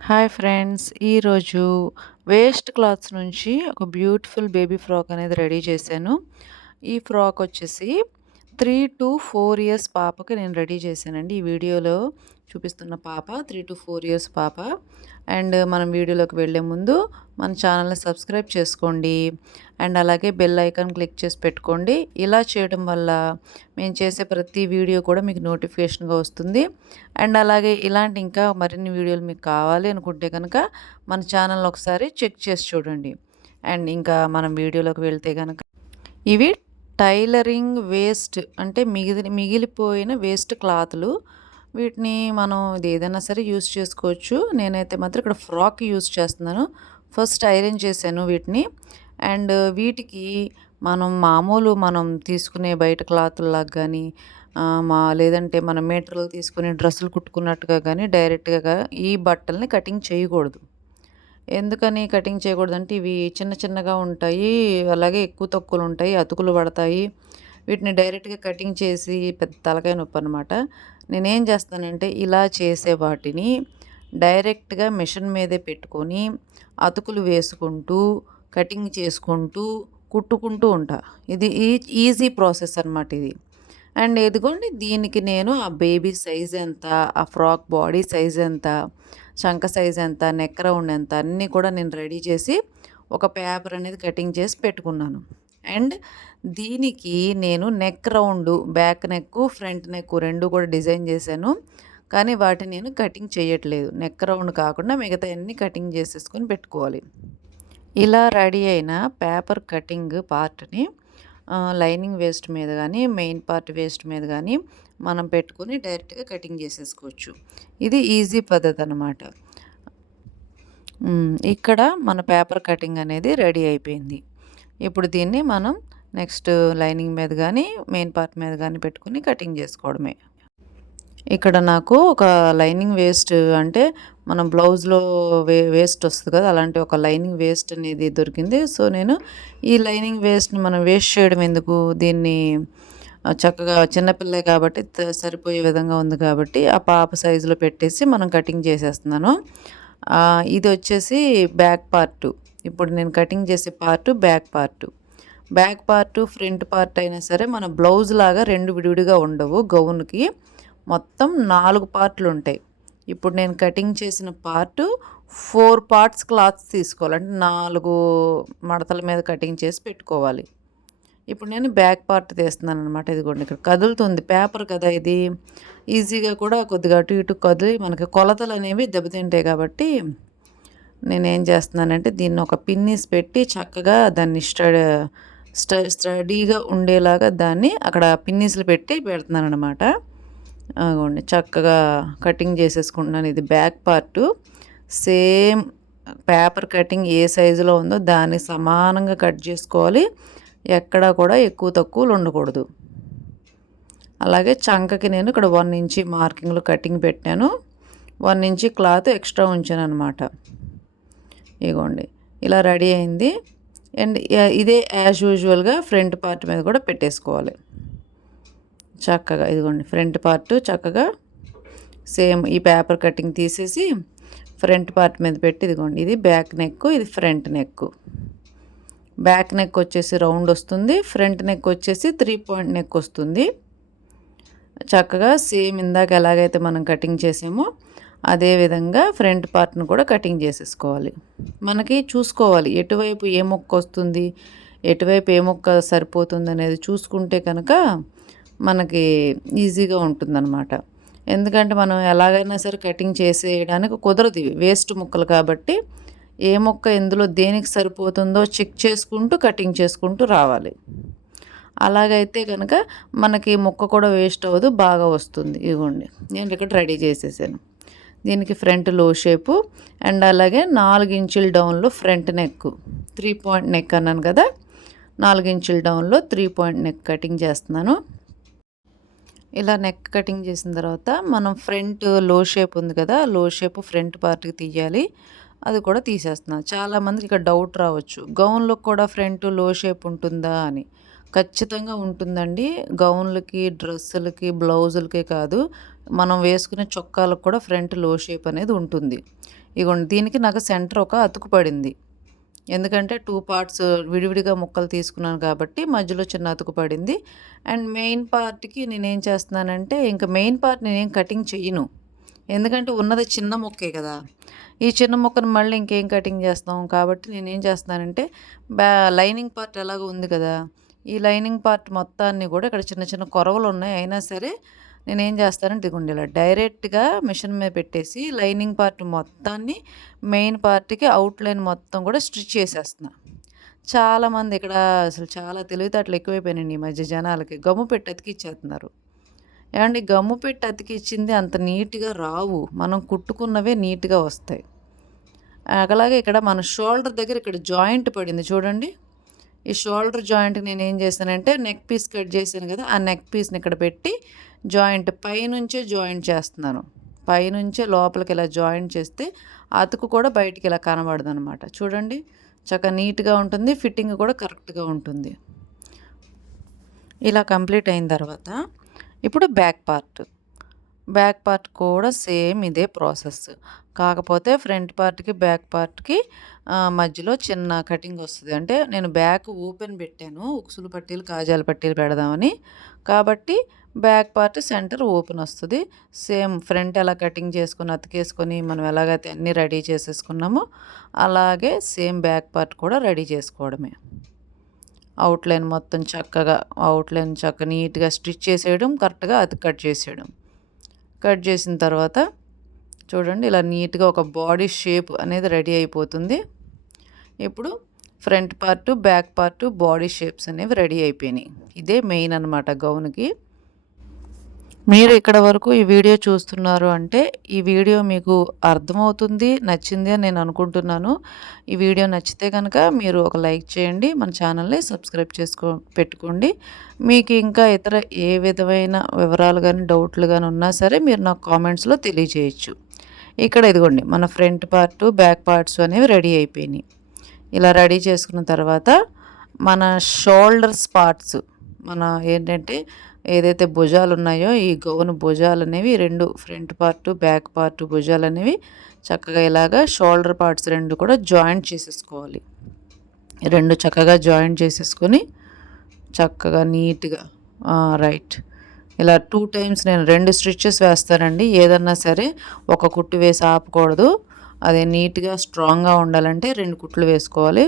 Hi friends! ఈరోజు waste clothes నుంచి ఒక బ్యూటిఫుల్ బేబీ ఫ్రాక్ అనేది రెడీ చేశాను. ఈ ఫ్రాక్ వచ్చేసి 3-4 ఇయర్స్ పాపకి నేను రెడీ చేశానండి. ఈ వీడియోలో చూపిస్తున్న పాప 3-4 ఇయర్స్ పాప. అండ్ మనం వీడియోలోకి వెళ్ళే ముందు మన ఛానల్‌ని సబ్స్క్రైబ్ చేసుకోండి. అండ్ అలాగే బెల్ ఐకాన్ క్లిక్ చేసి పెట్టుకోండి. ఇలా చేయడం వల్ల మేము చేసే ప్రతి వీడియో కూడా మీకు నోటిఫికేషన్‌గా వస్తుంది. అండ్ అలాగే ఇలాంటి ఇంకా మరిన్ని వీడియోలు మీకు కావాలి అనుకుంటే కనుక మన ఛానల్ ఒకసారి చెక్ చేసి చూడండి. అండ్ ఇంకా మనం వీడియోలోకి వెళ్తే గనక ఇవి టైలరింగ్ వేస్ట్ అంటే మిగిలిపోయిన వేస్ట్ క్లాతులు. వీటిని మనం ఇది ఏదైనా సరే యూజ్ చేసుకోవచ్చు. నేనైతే మాత్రం ఇక్కడ ఫ్రాక్ యూజ్ చేస్తున్నాను. ఫస్ట్ ఐరన్ చేశాను వీటిని. అండ్ వీటికి మనం తీసుకునే బయట క్లాతుల్లాగా కానీ లేదంటే మనం మీటర్లు తీసుకుని డ్రెస్సులు కుట్టుకున్నట్టుగా కానీ డైరెక్ట్‌గా ఈ బట్టల్ని కటింగ్ చేయకూడదు. ఎందుకని కటింగ్ చేయకూడదంటే ఇవి చిన్న చిన్నగా ఉంటాయి. అలాగే ఎక్కువ తక్కువలుంటాయి. అతుకులు పడతాయి. వీటిని డైరెక్ట్‌గా కటింగ్ చేసి పెద్ద తలకాయ నొప్పనమాట. నేనేం చేస్తానంటే ఇలా చేసే వాటిని డైరెక్ట్‌గా మిషన్ మీదే పెట్టుకొని అతుకులు వేసుకుంటూ, కటింగ్ చేసుకుంటూ, కుట్టుకుంటూ ఉంటా. ఇది ఈజీ ప్రాసెస్ అనమాట ఇది. అండ్ ఇదిగోండి దీనికి నేను ఆ బేబీ సైజ్ ఎంత, ఆ ఫ్రాక్ బాడీ సైజ్ ఎంత, చంక సైజ్ ఎంత, నెక్ రౌండ్ ఎంత అన్నీ కూడా నేను రెడీ చేసి ఒక పేపర్ అనేది కటింగ్ చేసి పెట్టుకున్నాను. అండ్ దీనికి నేను neck round, back neck, front neck 2 కూడా డిజైన్ చేశాను. కానీ వాటిని నేను కటింగ్ చేయట్లేదు. నెక్ రౌండ్ కాకుండా మిగతాయన్నీ కటింగ్ చేసేసుకొని పెట్టుకోవాలి. ఇలా రెడీ అయిన పేపర్ కటింగ్ పార్ట్‌ని లైనింగ్ వేస్ట్ మీద గానీ, మెయిన్ పార్ట్ వేస్ట్ మీద గానీ మనం పెట్టుకొని డైరెక్ట్‌గా కటింగ్ చేసేసుకోవచ్చు. ఇది ఈజీ పద్ధతనమాట. ఇక్కడ మన పేపర్ కటింగ్ అనేది రెడీ అయిపోయింది. ఇప్పుడు దీన్ని మనం నెక్స్ట్ లైనింగ్ మీద గానీ, మెయిన్ పార్ట్ మీద గానీ పెట్టుకొని కటింగ్ చేసుకోవడమే. ఇక్కడ నాకు ఒక లైనింగ్ వేస్ట్ అంటే మనం బ్లౌజ్‌లో వేస్ట్ వస్తది కదా! అలాంటి ఒక లైనింగ్ వేస్ట్ అనేది దొరికింది. సో, నేను ఈ లైనింగ్ వేస్ట్‌ని మనం వేస్ట్ చేయడం ఎందుకు? దీన్ని చక్కగా చిన్నపిల్లే కాబట్టి సరిపోయే విధంగా ఉంది కాబట్టి ఆ పాప సైజులో పెట్టేసి మనం కటింగ్ చేసేస్తున్నాను. ఇదొచ్చేసి బ్యాక్ పార్టు. ఇప్పుడు నేను కటింగ్ చేసే part back part. Back part, front part అయినా సరే మన బ్లౌజ్‌లాగా 2 విడివిడిగా ఉండవు. గౌన్‌కి మొత్తం 4 పార్ట్‌లుంటాయి. ఇప్పుడు నేను కటింగ్ చేసిన పార్టు 4 పార్ట్స్ క్లాత్స్ తీసుకోవాలి. అంటే 4 మడతల మీద కటింగ్ చేసి పెట్టుకోవాలి. ఇప్పుడు నేను బ్యాక్ పార్ట్ తీస్తున్నాననమాట. ఇదిగోండి ఇక్కడ కదులుతుంది. పేపర్ కదా ఇది. ఈజీగా కూడా కొద్దిగా అటు ఇటు కదిలి మనకి కొలతలనేవి దెబ్బతింటాయి కాబట్టి నేనేం చేస్తున్నానంటే దీన్ని ఒక పిన్నీస్ పెట్టి చక్కగా దాన్ని స్టడీగా ఉండేలాగా దాన్ని అక్కడ పిన్నీస్‌లు పెట్టి పెడుతున్నాననమాట. అగోండి చక్కగా కటింగ్ చేసేసుకుంటున్నాను. ఇది back part. Same paper cutting ఏ సైజులో ఉందో దానికి సమానంగా కట్ చేసుకోవాలి. ఎక్కడా కూడా ఎక్కువ తక్కువలు ఉండకూడదు. అలాగే చంకకి నేను ఇక్కడ 1 ఇంచి మార్కింగ్‌లో కటింగ్ పెట్టాను. 1 ఇంచి క్లాత్ ఎక్స్ట్రా ఉంచాననమాట. ఇగోండి ఇలా రెడీ అయింది. అండ్ ఇదే యాజ్ యూజువల్‌గా ఫ్రంట్ పార్ట్ మీద కూడా పెట్టేసుకోవాలి. చక్కగా ఇదిగోండి ఫ్రంట్ పార్ట్ చక్కగా సేమ్ ఈ పేపర్ కటింగ్ తీసేసి ఫ్రంట్ పార్ట్ మీద పెట్టి ఇదిగోండి ఇది బ్యాక్ నెక్, ఇది ఫ్రంట్ నెక్. బ్యాక్ నెక్ వచ్చేసి రౌండ్ వస్తుంది. ఫ్రంట్ నెక్ వచ్చేసి 3 పాయింట్ నెక్ వస్తుంది. చక్కగా సేమ్ ఇందాక ఎలాగైతే మనం కటింగ్ చేసామో అదే విధంగా ఫ్రంట్ పార్ట్‌ను కూడా కటింగ్ చేసేసుకోవాలి. మనకి చూసుకోవాలి ఎటువైపు ఏ ముక్క వస్తుంది, ఎటువైపు ఏ ముక్క సరిపోతుంది అనేది చూసుకుంటే కనుక మనకి ఈజీగా ఉంటుందన్నమాట. ఎందుకంటే మనం ఎలాగైనా సరే కటింగ్ చేసేయడానికి కుదరదు ఇవి వేస్ట్ ముక్కలు కాబట్టి ఏ ముక్క ఎందులో దేనికి సరిపోతుందో చెక్ చేసుకుంటూ కటింగ్ చేసుకుంటూ రావాలి. అలాగైతే కనుక మనకి ముక్క కూడా వేస్ట్ అవ్వదు, బాగా వస్తుంది. ఇదిగోండి నేను ఇక్కడ రెడీ చేసేసాను. దీనికి ఫ్రంట్ లో షేపు అండ్ అలాగే 4 ఇంచుల డౌన్లో ఫ్రంట్ నెక్, 3 పాయింట్ నెక్ అన్నాను కదా! 4 ఇంచుల డౌన్లో 3 పాయింట్ నెక్ కటింగ్ చేస్తున్నాను. ఇలా నెక్ కటింగ్ చేసిన తర్వాత మనం ఫ్రంట్ లో షేప్ ఉంది కదా! లో షేప్ ఫ్రంట్ పార్ట్‌కి తీయాలి. అది కూడా తీసేస్తున్నాను. చాలామందికి ఇక్కడ డౌట్ రావచ్చు. గౌన్‌లో కూడా ఫ్రంట్ లో షేప్ ఉంటుందా అని. ఖచ్చితంగా ఉంటుందండి. గౌన్‌లకి, డ్రెస్సులకి, బ్లౌజులకే కాదు మనం వేసుకునే చొక్కాలకు కూడా ఫ్రంట్ లో షేప్ అనేది ఉంటుంది. ఇగోండి దీనికి నాకు సెంటర్ ఒక అతుకు పడింది. ఎందుకంటే 2 పార్ట్స్ విడివిడిగా ముక్కలు తీసుకున్నాను కాబట్టి మధ్యలో చిన్న అతుకు పడింది. అండ్ మెయిన్ పార్ట్‌కి నేనేం చేస్తున్నానంటే ఇంక మెయిన్ పార్ట్ నేనేం కటింగ్ చెయ్యను. ఎందుకంటే ఉన్నది చిన్న ముక్కే కదా! ఈ చిన్న ముక్కను మళ్ళీ ఇంకేం కటింగ్ చేస్తాం. కాబట్టి నేనేం చేస్తున్నానంటే లైనింగ్ పార్ట్ ఎలాగో ఉంది కదా! ఈ లైనింగ్ పార్ట్ మొత్తాన్ని కూడా ఇక్కడ చిన్న చిన్న కొరవలున్నాయి. అయినా సరే నేనేం చేస్తానంటే ఇదిగోండి ఇలా డైరెక్ట్‌గా మిషన్ మీద పెట్టేసి లైనింగ్ పార్ట్ మొత్తాన్ని మెయిన్ పార్ట్‌కి అవుట్‌లైన్ మొత్తం కూడా స్టిచ్ చేసేస్తున్నా. చాలామంది ఇక్కడ అసలు చాలా తెలివితేటలు ఎక్కువైపోయినాయండి ఈ మధ్య జనాలకి. గమ్ము పెట్టి అతికిచ్చేస్తున్నారు. ఏవండీ గమ్ము పెట్టి అతికిచ్చింది అంత నీట్‌గా రావు. మనం కుట్టుకున్నవే నీట్‌గా వస్తాయి. అలాగే ఇక్కడ మన షోల్డర్ దగ్గర ఇక్కడ జాయింట్ పడింది చూడండి. ఈ షోల్డర్ జాయింట్‌కి నేనేం చేశానంటే నెక్ పీస్ కట్ చేశాను కదా! ఆ నెక్ పీస్‌ని ఇక్కడ పెట్టి జాయింట్ పైనుంచే జాయింట్ చేస్తున్నాను. పైనుంచే లోపలికి ఇలా జాయింట్ చేస్తే అతుకు కూడా బయటికి ఇలా కనబడదనమాట. చూడండి చక్కగా నీట్‌గా ఉంటుంది. ఫిట్టింగ్ కూడా కరెక్ట్‌గా ఉంటుంది. ఇలా కంప్లీట్ అయిన తర్వాత ఇప్పుడు బ్యాక్ పార్ట్ కూడా సేమ్ ఇదే ప్రాసెస్. కాకపోతే ఫ్రంట్ పార్ట్‌కి, బ్యాక్ పార్ట్‌కి మధ్యలో చిన్న కటింగ్ వస్తది. అంటే నేను బ్యాక్ ఓపెన్ పెట్టాను. ఉక్సులు పట్టీలు, కాజాల పట్టీలు పెడదామని. కాబట్టి బ్యాక్ పార్ట్ సెంటర్ ఓపెన్ వస్తది. సేమ్ ఫ్రంట్ ఎలా కటింగ్ చేసుకొని, అతికేసుకొని మనం ఎలాగైతే అన్నీ రెడీ చేసేసుకున్నామో అలాగే సేమ్ బ్యాక్ పార్ట్ కూడా రెడీ చేసుకోవడమే. అవుట్‌లైన్ మొత్తం చక్కగా నీట్‌గా స్టిచ్ చేసేయడం, కరెక్ట్‌గా కట్ చేసేయడం. కట్ చేసిన తర్వాత చూడండి ఇలా నీట్‌గా ఒక బాడీ షేప్ అనేది రెడీ అయిపోతుంది. ఇప్పుడు front part, back part, body shapes అనేవి రెడీ అయిపోయినాయి. ఇదే మెయిన్ అనమాట గౌన్‌కి. మీరు ఇక్కడ వరకు ఈ వీడియో చూస్తున్నారు అంటే ఈ వీడియో మీకు అర్థమవుతుంది, నచ్చింది అని నేను అనుకుంటున్నాను. ఈ వీడియో నచ్చితే కనుక మీరు ఒక లైక్ చేయండి. మన ఛానల్ని సబ్స్క్రైబ్ పెట్టుకోండి. మీకు ఇంకా ఇతర ఏ విధమైన వివరాలు కానీ డౌట్లు కానీ ఉన్నా సరే మీరు నాకు కామెంట్స్లో తెలియజేయచ్చు. ఇక్కడ ఇదిగోండి మన ఫ్రంట్ పార్ట్, బ్యాక్ పార్ట్స్ అనేవి రెడీ అయిపోయినాయి. ఇలా రెడీ చేసుకున్న తర్వాత మన షోల్డర్స్ పార్ట్స్ మన ఏంటంటే ఏదైతే భుజాలు ఉన్నాయో ఈ గౌను భుజాలు అనేవి 2 ఫ్రంట్ పార్ట్, బ్యాక్ పార్ట్ భుజాలు అనేవి చక్కగా ఇలాగా షోల్డర్ పార్ట్స్ 2 కూడా జాయింట్ చేసేసుకోవాలి. 2 చక్కగా జాయింట్ చేసేసుకొని చక్కగా నీట్‌గా రైట్ ఇలా 2 టైమ్స్ నేను 2 స్టిచెస్ వేస్తానండి. ఏదన్నా సరే ఒక కుట్టు వేసి ఆపకూడదు. అదే నీట్‌గా స్ట్రాంగ్‌గా ఉండాలంటే 2 కుట్లు వేసుకోవాలి.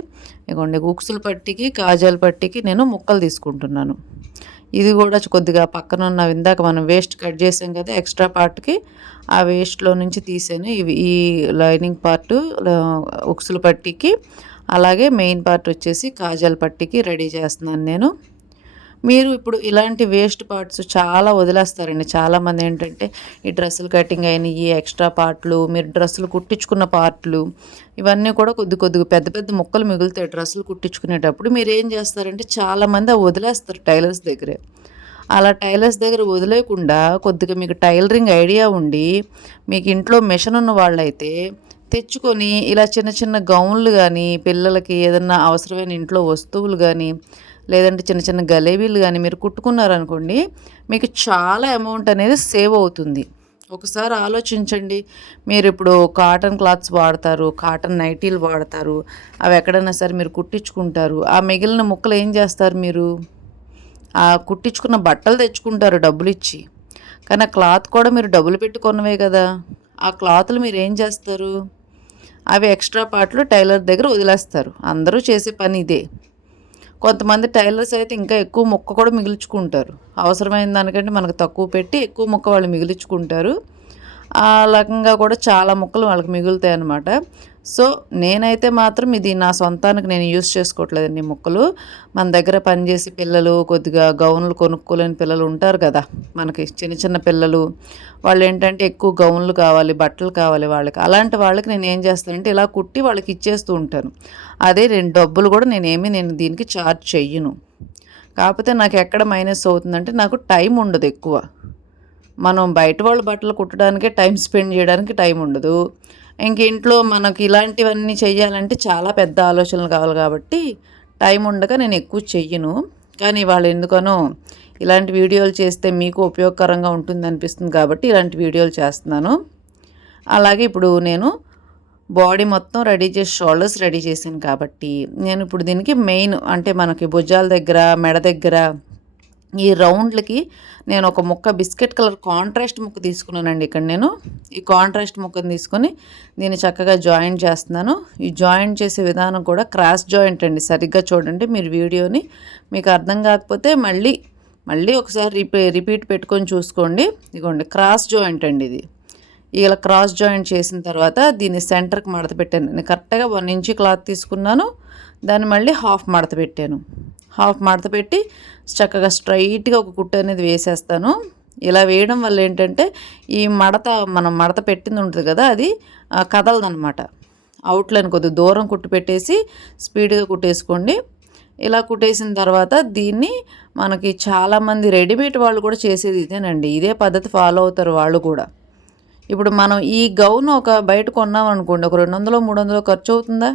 ఇగోండి ఉక్సుల పట్టీకి, కాజాల పట్టీకి నేను ముక్కలు తీసుకుంటున్నాను. ఇది కూడా కొద్దిగా పక్కన ఉన్న ఇందాక మనం వేస్ట్ కట్ చేసాం కదా ఎక్స్ట్రా పార్ట్‌కి ఆ వేస్ట్‌లో నుంచి తీసాను. ఈ లైనింగ్ పార్ట్ ఉక్సుల పట్టీకి అలాగే మెయిన్ పార్ట్ వచ్చేసి కాజాల పట్టీకి రెడీ చేస్తున్నాను నేను. మీరు ఇప్పుడు ఇలాంటి వేస్ట్ పార్ట్స్ చాలా వదిలేస్తారండి. చాలామంది ఏంటంటే ఈ డ్రెస్సులు కటింగ్ అయినయి, ఎక్స్ట్రా పార్ట్లు, మీరు డ్రెస్సులు కుట్టించుకున్న పార్ట్లు ఇవన్నీ కూడా కొద్దిగా పెద్ద పెద్ద ముక్కలు మిగులుతాయి డ్రెస్సులు కుట్టించుకునేటప్పుడు. మీరేం చేస్తారంటే చాలామంది అవి వదిలేస్తారు టైలర్స్ దగ్గరే. అలా టైలర్స్ దగ్గర వదిలేయకుండా కొద్దిగా మీకు టైలరింగ్ ఐడియా ఉండి మీకు ఇంట్లో మెషిన్ ఉన్న వాళ్ళైతే తెచ్చుకొని ఇలా చిన్న చిన్న గౌన్లు కానీ, పిల్లలకి ఏదన్నా అవసరమైన ఇంట్లో వస్తువులు కానీ లేదంటే చిన్న చిన్న గలేబీలు కానీ మీరు కుట్టుకున్నారనుకోండి మీకు చాలా అమౌంట్ అనేది సేవ్ అవుతుంది. ఒకసారి ఆలోచించండి. మీరు ఇప్పుడు కాటన్ క్లాత్స్ వాడతారు, కాటన్ నైటీలు వాడతారు, అవి ఎక్కడైనా సరే మీరు కుట్టించుకుంటారు. ఆ మిగిలిన ముక్కలు ఏం చేస్తారు మీరు? ఆ కుట్టించుకున్న బట్టలు తెచ్చుకుంటారు డబ్బులు ఇచ్చి. కానీ ఆ క్లాత్ కూడా మీరు డబ్బులు పెట్టి కొన్నవే కదా! ఆ క్లాతులు మీరు ఏం చేస్తారు? అవి ఎక్స్ట్రా పార్ట్లు టైలర్ దగ్గర వదిలేస్తారు. అందరూ చేసే పని ఇదే. కొంతమంది టైలర్స్ అయితే ఇంకా ఎక్కువ ముక్క కూడా మిగిల్చుకుంటారు. అవసరమైన దానికంటే మనకు తక్కువ పెట్టి ఎక్కువ ముక్క వాళ్ళు మిగిల్చుకుంటారు. ఆ రకంగా కూడా చాలా ముక్కలు వాళ్ళకి మిగులుతాయి అన్నమాట. సో నేనైతే మాత్రం ఇది నా సొంతానికి నేను యూస్ చేసుకోవట్లేదండి ముక్కలు. మన దగ్గర పనిచేసి పిల్లలు కొద్దిగా గౌన్లు కొనుక్కోలేని పిల్లలు ఉంటారు కదా, మనకి చిన్న చిన్న పిల్లలు వాళ్ళు ఏంటంటే ఎక్కువ గౌన్లు కావాలి, బట్టలు కావాలి వాళ్ళకి. అలాంటి వాళ్ళకి నేను ఏం చేస్తానంటే ఇలా కుట్టి వాళ్ళకి ఇచ్చేస్తూ ఉంటాను. అదే డబ్బులు కూడా నేను దీనికి ఛార్జ్ చెయ్యను. కాకపోతే నాకు ఎక్కడ మైనస్ అవుతుందంటే నాకు టైం ఉండదు ఎక్కువ. మనం బయట వాళ్ళ బట్టలు కుట్టడానికే టైం స్పెండ్ చేయడానికి టైం ఉండదు. ఇంక ఇంట్లో మనకి ఇలాంటివన్నీ చెయ్యాలంటే చాలా పెద్ద ఆలోచనలు కావాలి కాబట్టి టైం ఉండక నేను ఎక్కువ చెయ్యను. కానీ వాళ్ళు ఎందుకనో ఇలాంటి వీడియోలు చేస్తే మీకు ఉపయోగకరంగా ఉంటుంది అనిపిస్తుంది కాబట్టి ఇలాంటి వీడియోలు చేస్తున్నాను. అలాగే ఇప్పుడు నేను బాడీ మొత్తం రెడీ చేసి షోల్డర్స్ రెడీ చేశాను కాబట్టి నేను ఇప్పుడు దీనికి మెయిన్ అంటే మనకి భుజాల దగ్గర, మెడ దగ్గర ఈ రౌండ్లకి నేను ఒక ముక్క బిస్కెట్ కలర్ కాంట్రాస్ట్ ముక్క తీసుకున్నానండి. ఇక్కడ నేను ఈ కాంట్రాస్ట్ ముక్కను తీసుకొని దీన్ని చక్కగా జాయింట్ చేస్తున్నాను. ఈ జాయింట్ చేసే విధానం కూడా క్రాస్ జాయింట్ అండి. సరిగ్గా చూడండి మీరు వీడియోని. మీకు అర్థం కాకపోతే మళ్ళీ ఒకసారి రిపీట్ పెట్టుకొని చూసుకోండి. ఇదిగోండి క్రాస్ జాయింట్ అండి ఇది. ఇలా క్రాస్ జాయింట్ చేసిన తర్వాత దీన్ని సెంటర్కి మడత పెట్టాను. నేను కరెక్ట్గా 1 ఇంచ్ క్లాత్ తీసుకున్నాను. దాన్ని మళ్ళీ హాఫ్ మడత పెట్టాను. హాఫ్ మడత పెట్టి చక్కగా స్ట్రైట్గా ఒక కుట్టు అనేది వేసేస్తాను. ఇలా వేయడం వల్ల ఏంటంటే ఈ మనం మడత పెట్టింది ఉంటుంది కదా, అది కదలదనమాట. అవుట్లైన్ కొద్దిగా దూరం కుట్టు పెట్టేసి స్పీడ్గా కుట్టేసుకోండి. ఇలా కుట్టేసిన తర్వాత దీన్ని మనకి చాలామంది రెడీమేడ్ వాళ్ళు కూడా చేసేది ఇదేనండి. ఇదే పద్ధతి ఫాలో అవుతారు వాళ్ళు కూడా. ఇప్పుడు మనం ఈ గౌన్ బయట కొన్నాం అనుకోండి, ఒక 200 300 ఖర్చు అవుతుందా?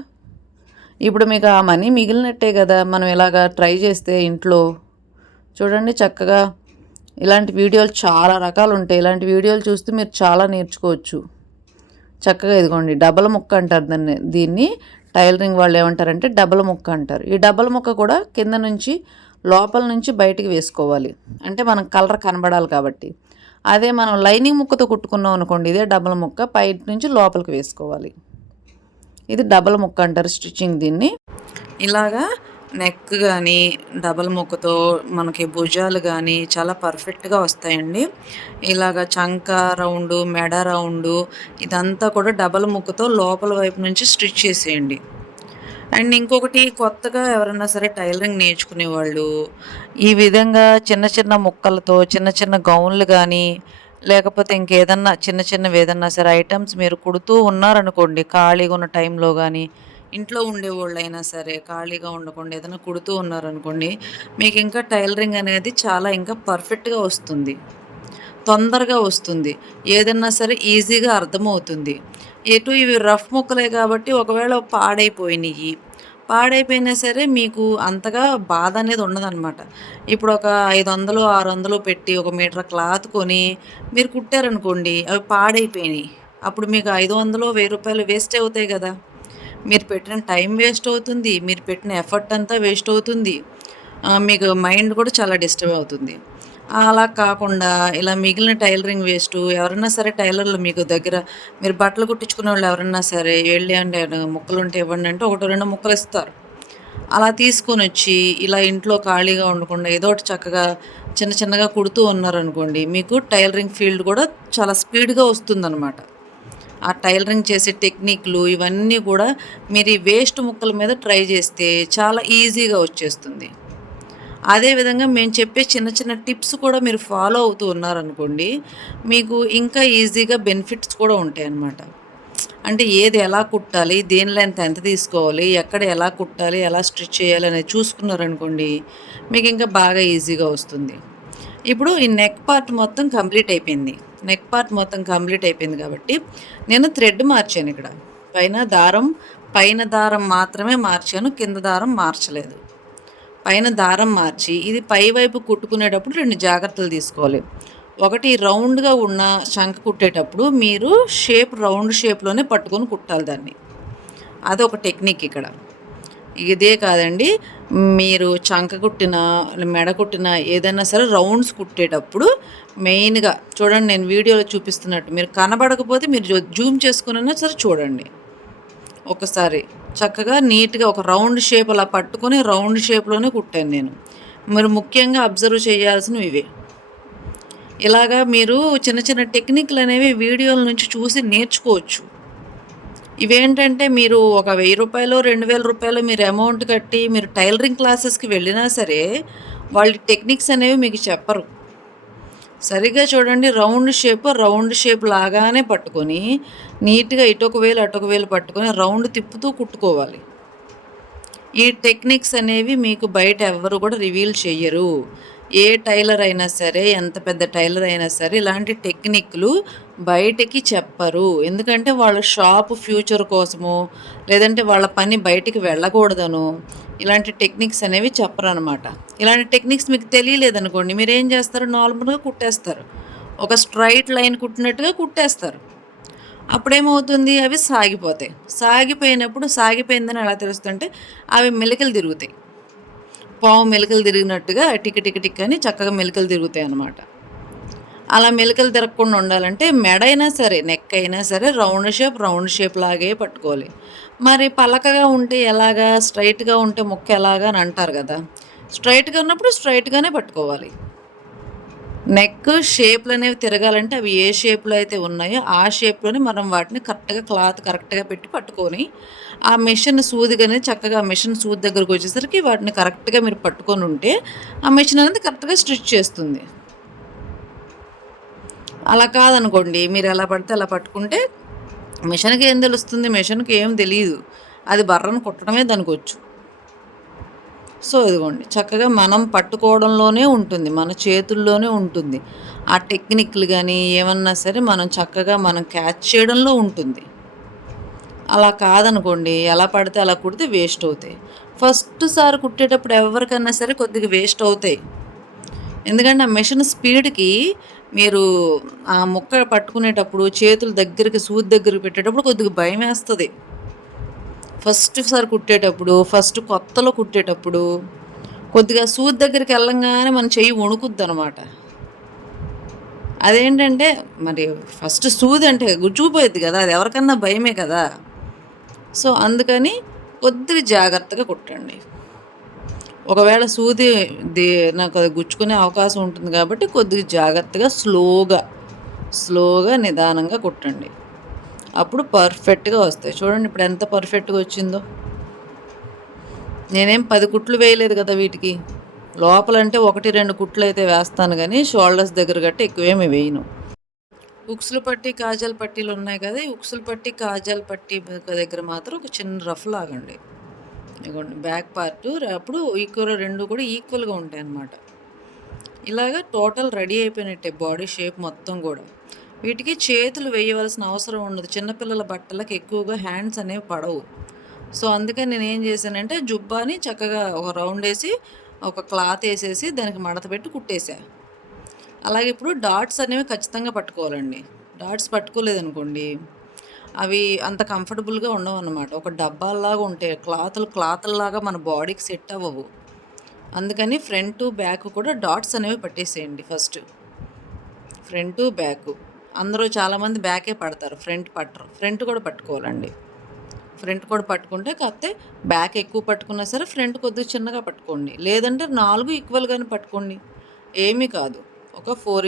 ఇప్పుడు మీకు ఆ మనీ మిగిలినట్టే కదా. మనం ఇలాగా ట్రై చేస్తే ఇంట్లో చూడండి చక్కగా ఇలాంటి వీడియోలు చాలా రకాలు ఉంటాయి. ఇలాంటి వీడియోలు చూస్తే మీరు చాలా నేర్చుకోవచ్చు. చక్కగా ఇదిగోండి డబల్ ముక్క అంటారు దీన్ని టైలరింగ్ వాళ్ళు ఏమంటారంటే డబల్ ముక్క అంటారు. ఈ డబల్ ముక్క కూడా కింద నుంచి లోపల నుంచి బయటికి వేసుకోవాలి. అంటే మనకు కలర్ కనబడాలి కాబట్టి. అదే మనం లైనింగ్ ముక్కతో కుట్టుకున్నాం అనుకోండి, ఇదే డబల్ ముక్క పై నుంచి లోపలికి వేసుకోవాలి. ఇది డబల్ ముక్క అంటారు స్టిచ్చింగ్ దీన్ని. ఇలాగా నెక్ కానీ డబల్ ముక్కతో మనకి భుజాలు కానీ చాలా పర్ఫెక్ట్గా వస్తాయండి. ఇలాగ చంక రౌండు, మెడ రౌండు ఇదంతా కూడా డబల్ ముక్కతో లోపల వైపు నుంచి స్టిచ్ చేసేయండి. అండ్ ఇంకొకటి కొత్తగా ఎవరైనా సరే టైలరింగ్ నేర్చుకునేవాళ్ళు ఈ విధంగా చిన్న చిన్న ముక్కలతో చిన్న చిన్న గౌన్లు కానీ లేకపోతే ఇంకేదన్నా చిన్నవి ఏదన్నా సరే ఐటమ్స్ మీరు కుడుతూ ఉన్నారనుకోండి, ఖాళీగా ఉన్న టైంలో కానీ ఇంట్లో ఉండేవాళ్ళైనా సరే ఖాళీగా ఉండకుండా ఏదైనా కుడుతూ ఉన్నారనుకోండి, మీకు ఇంకా టైలరింగ్ అనేది చాలా ఇంకా పర్ఫెక్ట్గా వస్తుంది, తొందరగా వస్తుంది, ఏదన్నా సరే ఈజీగా అర్థమవుతుంది. ఇవి రఫ్ ముక్కలే కాబట్టి ఒకవేళ పాడైపోయినా సరే మీకు అంతగా బాధ అనేది ఉండదన్నమాట. ఇప్పుడు ఒక 500 600 పెట్టి 1 మీటర్ క్లాత్ కొని మీరు కుట్టారనుకోండి, అవి పాడైపోయినాయి. అప్పుడు మీకు 500 1000 వేస్ట్ అవుతాయి కదా. మీరు పెట్టిన టైం వేస్ట్ అవుతుంది, మీరు పెట్టిన ఎఫర్ట్ అంతా వేస్ట్ అవుతుంది, మీకు మైండ్ కూడా చాలా డిస్టర్బ్ అవుతుంది. అలా కాకుండా ఇలా మిగిలిన టైలరింగ్ వేస్టు ఎవరైనా సరే టైలర్లు మీకు దగ్గర మీరు బట్టలు కుట్టించుకునే వాళ్ళు ఎవరైనా సరే వెళ్ళి అంటే ముక్కలు ఉంటే ఇవ్వండి అంటే 1 2 ముక్కలు ఇస్తారు. అలా తీసుకొని వచ్చి ఇలా ఇంట్లో ఖాళీగా ఉండకుండా ఏదో ఒకటి చక్కగా చిన్నగా కుడుతూ ఉన్నారనుకోండి, మీకు టైలరింగ్ ఫీల్డ్ కూడా చాలా స్పీడ్గా వస్తుందన్నమాట. ఆ టైలరింగ్ చేసే టెక్నిక్లు ఇవన్నీ కూడా మీరు ఈ వేస్ట్ ముక్కల మీద ట్రై చేస్తే చాలా ఈజీగా వచ్చేస్తుంది. అదేవిధంగా మేము చెప్పే చిన్న టిప్స్ కూడా మీరు ఫాలో అవుతూ ఉన్నారనుకోండి, మీకు ఇంకా ఈజీగా బెనిఫిట్స్ కూడా ఉంటాయన్నమాట. అంటే ఏది ఎలా కుట్టాలి, దేని లెంత్ ఎంత తీసుకోవాలి, ఎక్కడ ఎలా కుట్టాలి, ఎలా స్టిచ్ చేయాలి అనేది చూసుకున్నారనుకోండి, మీకు ఇంకా బాగా ఈజీగా వస్తుంది. ఇప్పుడు ఈ నెక్ పార్ట్ మొత్తం కంప్లీట్ అయిపోయింది. కాబట్టి నేను థ్రెడ్ మార్చాను. ఇక్కడ పైన దారం మాత్రమే మార్చాను, కింద దారం మార్చలేదు. పైన దారం మార్చి ఇది పై వైపు కుట్టుకునేటప్పుడు 2 జాగ్రత్తలు తీసుకోవాలి. ఒకటి రౌండ్గా ఉన్న చంక కుట్టేటప్పుడు మీరు రౌండ్ షేప్లోనే పట్టుకొని కుట్టాలి దాన్ని. అదొక టెక్నిక్ ఇక్కడ. ఇదే కాదండి, మీరు చంక కుట్టిన మెడ కుట్టిన ఏదైనా సరే రౌండ్స్ కుట్టేటప్పుడు మెయిన్గా చూడండి, నేను వీడియోలో చూపిస్తున్నట్టు మీరు కనబడకపోతే మీరు జూమ్ చేసుకున్నా సరే చూడండి ఒకసారి. చక్కగా నీట్గా ఒక రౌండ్ షేప్ అలా పట్టుకొని రౌండ్ షేప్లోనే కుట్టాను నేను. మీరు ముఖ్యంగా అబ్జర్వ్ చేయాల్సినవి ఇవే. ఇలాగా మీరు చిన్న టెక్నిక్లు అనేవి వీడియోల నుంచి చూసి నేర్చుకోవచ్చు. ఇవేంటంటే మీరు ఒక 1000 రూపాయలు 2000 రూపాయలు మీరు అమౌంట్ కట్టి మీరు టైలరింగ్ క్లాసెస్కి వెళ్ళినా సరే వాళ్ళ టెక్నిక్స్ అనేవి మీకు చెప్పరు. సరిగ్గా చూడండి, రౌండ్ షేప్ లాగానే పట్టుకొని నీట్గా ఇటొక వేలు పట్టుకొని రౌండ్ తిప్పుతూ కుట్టుకోవాలి. ఈ టెక్నిక్స్ అనేవి మీకు బయట ఎవ్వరు కూడా రివీల్ చెయ్యరు. ఏ టైలర్ అయినా సరే, ఎంత పెద్ద టైలర్ అయినా సరే ఇలాంటి టెక్నిక్లు బయటికి చెప్పరు. ఎందుకంటే వాళ్ళ షాపు ఫ్యూచర్ కోసమో లేదంటే వాళ్ళ పని బయటికి వెళ్ళకూడదనో ఇలాంటి టెక్నిక్స్ అనేవి చెప్పరు అనమాట. ఇలాంటి టెక్నిక్స్ మీకు తెలియలేదనుకోండి, మీరు ఏం చేస్తారు, నార్మల్గా కుట్టేస్తారు, ఒక స్ట్రైట్ లైన్ కుట్టినట్టుగా కుట్టేస్తారు. అప్పుడేమవుతుంది అవి సాగిపోతాయి. సాగిపోయినప్పుడు సాగిపోయిందని ఎలా తెలుస్తుందంటే అవి మెలికలు తిరుగుతాయి. పాము మెలికలు తిరిగినట్టుగా టిక్ టిక్ టిక్ అని చక్కగా మెలికలు తిరుగుతాయి అన్నమాట. అలా మెలికలు తిరగకుండా ఉండాలంటే మెడ అయినా సరే, నెక్ అయినా సరే రౌండ్ షేప్ లాగే పట్టుకోవాలి. మరి పలకగా ఉంటే ఎలాగా? స్ట్రైట్‌గా ఉంటే ముక్క ఎలాగా అని అంటారు కదా! స్ట్రైట్‌గా ఉన్నప్పుడు స్ట్రైట్‌గానే పట్టుకోవాలి. నెక్ షేప్‌లనేవి తిరగాలంటే అవి ఏ షేప్‌లో అయితే ఉన్నాయో ఆ షేప్‌లోనే మనం వాటిని కరెక్ట్‌గా క్లాత్ కరెక్ట్‌గా పెట్టి పట్టుకొని, ఆ మెషిన్ సూదిగనేది చక్కగా ఆ మెషిన్ సూది దగ్గరకొచ్చేసరికి వాటిని కరెక్ట్‌గా మీరు పట్టుకొనుంటే, ఆ మెషిన్ అనేది కరెక్ట్‌గా స్టిచ్ చేస్తుంది. అలా కాదనుకోండి, మీరెలా పడితే అలా పట్టుకుంటే మిషన్‌కి ఏం తెలుస్తుంది? మిషన్‌కి ఏం తెలీదు. అది బర్రన కుట్టడమే దానికొచ్చు. సో, ఇదిగోండి చక్కగా మనం పట్టుకోవడంలోనే ఉంటుంది. మన చేతుల్లోనే ఉంటుంది. ఆ టెక్నిక్‌లు గానీ, ఏమన్నా సరే మనం క్యాచ్ చేయడంలో ఉంటుంది. అలా కాదనుకోండి, ఎలా పడితే అలా కుడితే వేస్ట్ అవుతాయి. ఫస్ట్ సారి కుట్టేటప్పుడు ఎవరికన్నా సరే కొద్దిగా వేస్ట్ అవుతాయి. ఎందుకంటే ఆ మెషిన్ స్పీడ్‌కి మీరు ఆ ముక్క పట్టుకునేటప్పుడు చేతులు దగ్గరికి సూది దగ్గరికి పెట్టేటప్పుడు కొద్దిగా భయమేస్తది. ఫస్ట్ సారి కుట్టేటప్పుడు, ఫస్ట్ కొత్తలో కుట్టేటప్పుడు కొద్దిగా సూది దగ్గరికెళ్ళంగానే మన చెయ్యి వణుకుద్దనమాట. అదేంటంటే మరి ఫస్ట్ సూది అంటే గుచ్చుకుపోయిద్ది గదా! అది ఎవరికన్నా భయమే కదా! సో, అందుకని కొద్దిగా జాగ్రత్తగా కుట్టండి. ఒకవేళ సూది ది నాకది గుచ్చుకునే అవకాశం ఉంటుంది గాబట్టి కొద్దిగా జాగ్రత్తగా స్లోగా నిదానంగా కుట్టండి. అప్పుడు పర్ఫెక్ట్‌గా వస్తాయి. చూడండి ఇప్పుడు ఎంత పర్ఫెక్ట్‌గా వచ్చిందో. నేనేం 10 కుట్లు వేయలేదు కదా వీటికి. లోపలంటే 1, 2 కుట్లయితే వేస్తాను గానీ, షోల్డర్స్ దగ్గర గట్టా ఎక్కువేమి వేయను. ఉక్సులు పట్టి, కాజాల పట్టీలున్నాయి కదా! ఈ ఉక్సులు పట్టి, కాజాల పట్టీ దగ్గర మాత్రం ఒక చిన్న రఫ్ లాగండి. ఇగోండి బ్యాక్ పార్టు అప్పుడు 2 కూడా ఈక్వల్‌గా ఉంటాయన్నమాట. ఇలాగ టోటల్ రెడీ అయిపోయినట్టే బాడీ షేప్ మొత్తం గూడా. వీటికి చేతులు వేయవలసిన అవసరం ఉండదు. చిన్న పిల్లల బట్టలకి ఎక్కువగా హ్యాండ్స్ అనేవి పడవు. సో, అందుకని నేనేం చేశానంటే జుబ్బాని చక్కగా ఒక రౌండేసి, ఒక క్లాతేసేసి దానికి మడత పెట్టి కుట్టేసా. అలాగే ఇప్పుడు డాట్స్ అనేవి ఖచ్చితంగా పట్టుకోవాలండి. డాట్స్ పట్టుకోలేదనుకోండి, అవి అంత కంఫర్టబుల్‌గా ఉండవన్నమాట. ఒక డబ్బాల్లాగా ఉంటాయి. క్లాతుల్లాగా మన బాడీకి సెట్ అవ్వవు. అందుకని ఫ్రంటు, బ్యాక్ కూడా డాట్స్ అనేవి పట్టేసేయండి ఫస్ట్. Front, back. అందరూ చాలామంది బ్యాకే పడతారు. ఫ్రంట్ పట్టరు. ఫ్రంట్ కూడా పట్టుకోవాలండి. ఫ్రంట్ కూడా పట్టుకుంటే కాకపోతే బ్యాక్ ఎక్కువ పట్టుకున్నా సరే ఫ్రంట్ కొద్దిగా చిన్నగా పట్టుకోండి. లేదంటే 4 ఈక్వల్‌గానే పట్టుకోండి. ఏమీ కాదు. ఒక 4